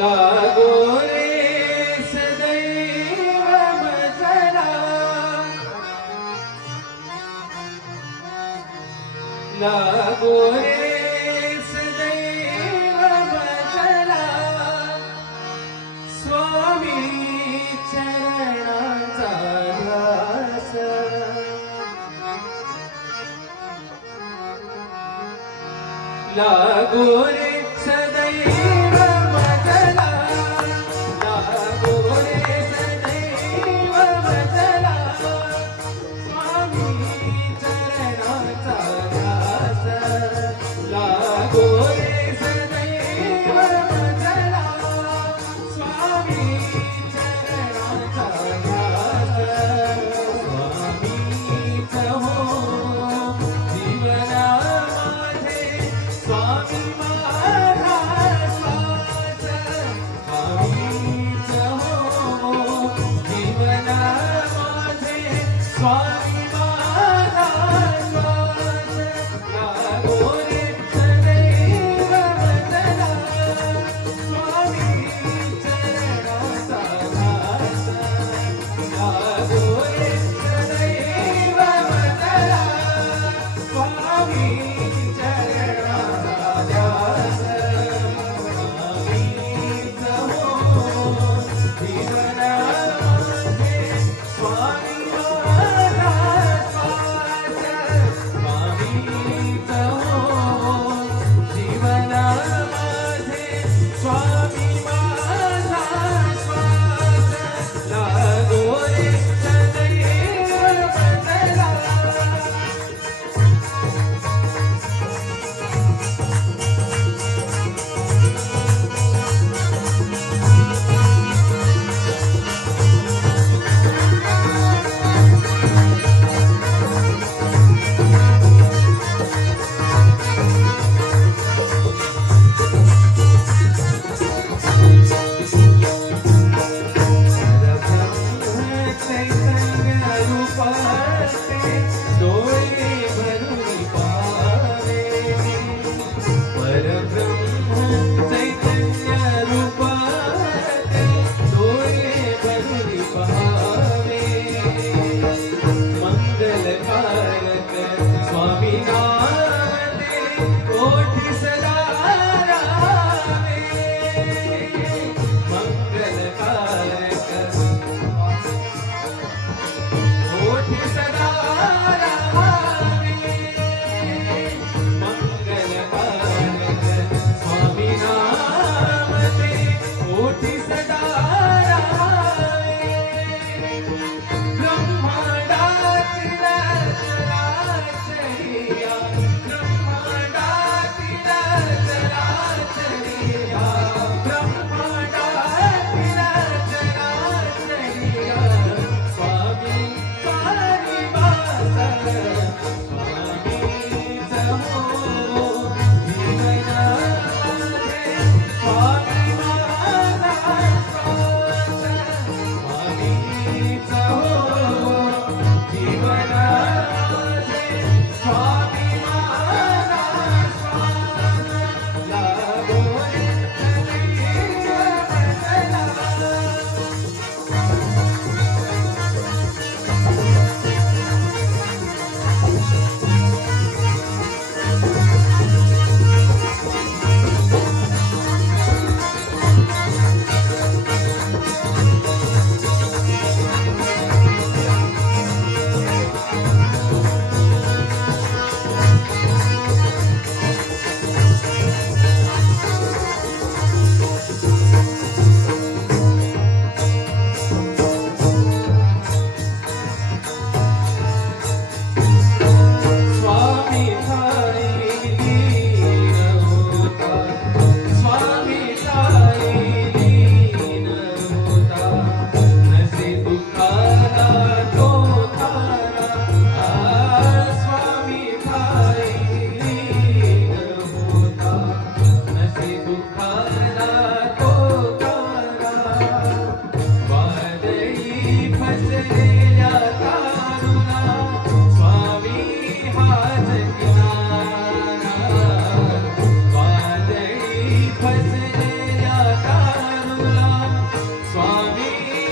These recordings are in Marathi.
लागो रे सदैव मजला, लागो रे सदैव मजला, स्वामी चरणाचा ध्यास, लागो रे सदैव मजला, लागो रे सदैव मजला, स्वामी चरणाचा ध्यास, लागो रे सदैव मजला, स्वामी चरणाचा ध्यास, स्वामीच हो जीवना माझे, स्वामी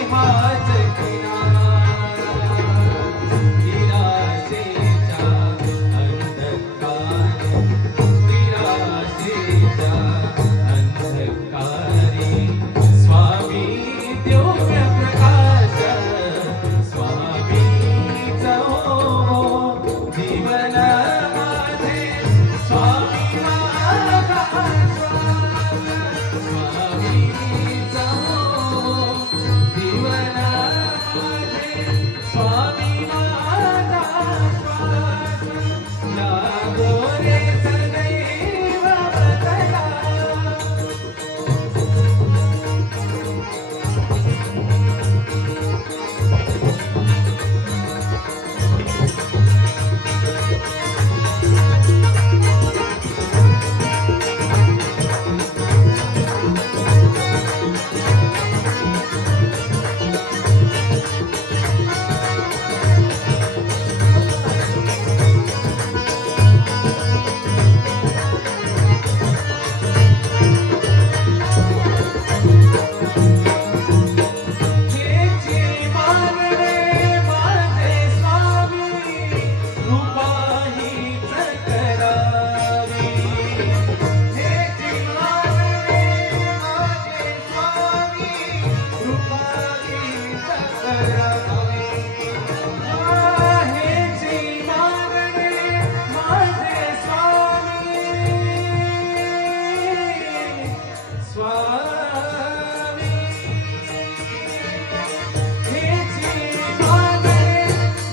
प्रेमाच किनारा निराशेच्या अंधकारे निराशेच्या अंधकारे स्वामी दिव्य प्रकाश स्वामीचा हो जीवन माझे स्वामी माझा श्वास स्वामीचा हो जीवन माझे स्वामी माझा श्वास लागो रे सदैव बदला हेची मागणे माझे स्वामी कृपा हीच करावी हेची मागणे माझे स्वामी कृपा हीच करावी हेची मागणे माझे स्वामी स्वामी हेची मागणे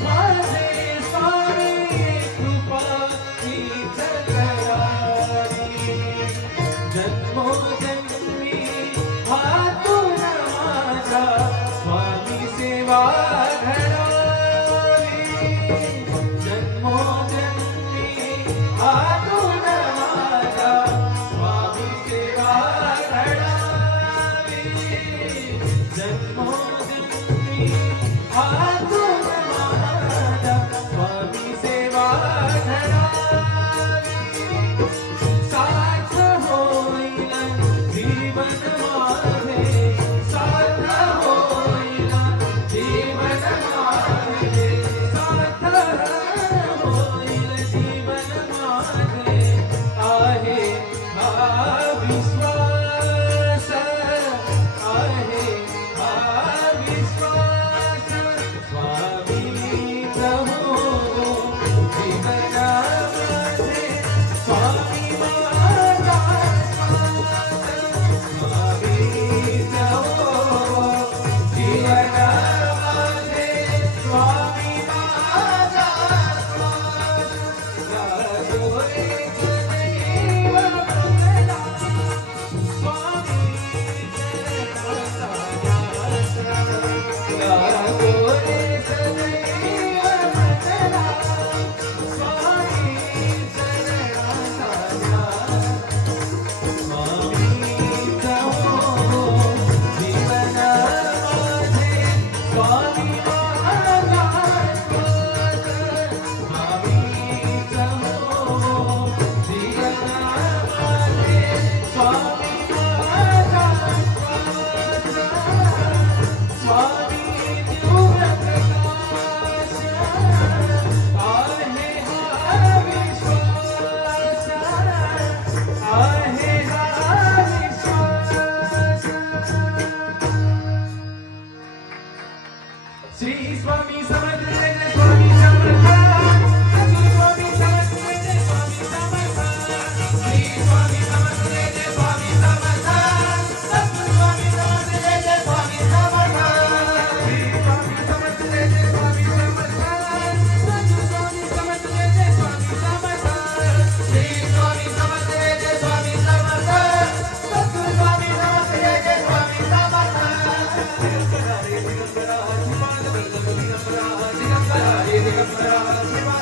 माझे स्वामी कृपा हीच करावी जन्मोजन्मी हातून माझ्या स्वामी सेवा घडावी जन्मोजन्मी हातून माझ्या स्वामी सेवा घडावी जन्मोजन्मी हातून माझ्या स्वामी सेवा घडावी साथ होईल जीवन माझे साथ होईल जीवन माझे साथ होईल जीवन माझे आहे हा विश्वास आहे हा विश्वास स्वामीचा हो जीवन माझे स्वामी माझा स्वामीचा हो जीवन माझे स्वामी माझा लागो रे सदैव बदला स्वामी चरणाचा ध्यास लागो रे सदैव बदला स्वामी चरणाचा ध्यास स्वामीचा हो जीवन माझे स्वामी माझा श्वास स्वामीचा हो जीवन माझे स्वामी माझा श्वास स्वामी दिव्य प्रकाश आहे हा विश्वास आहे हा विश्वास श्री स्वामी समर्थ जय स्वामी समर्थ सद्गुरु स्वामी समर्थ जय स्वामी समर्थ श्री स्वामी समर्थ जय स्वामी समर्थ सद्गुरु स्वामी समर्थ जय स्वामी समर्थ श्री स्वामी समर्थ जय स्वामी समर्थ सद्गुरु स्वामी समर्थ जय स्वामी समर्थ श्री स्वामी समर्थ जय स्वामी समर्थ सद्गुरु स्वामी समर्थ जय स्वामी समर्थ दिगंबरा दिगंबरा दिगंबरा दिगंबरा दिगंबरा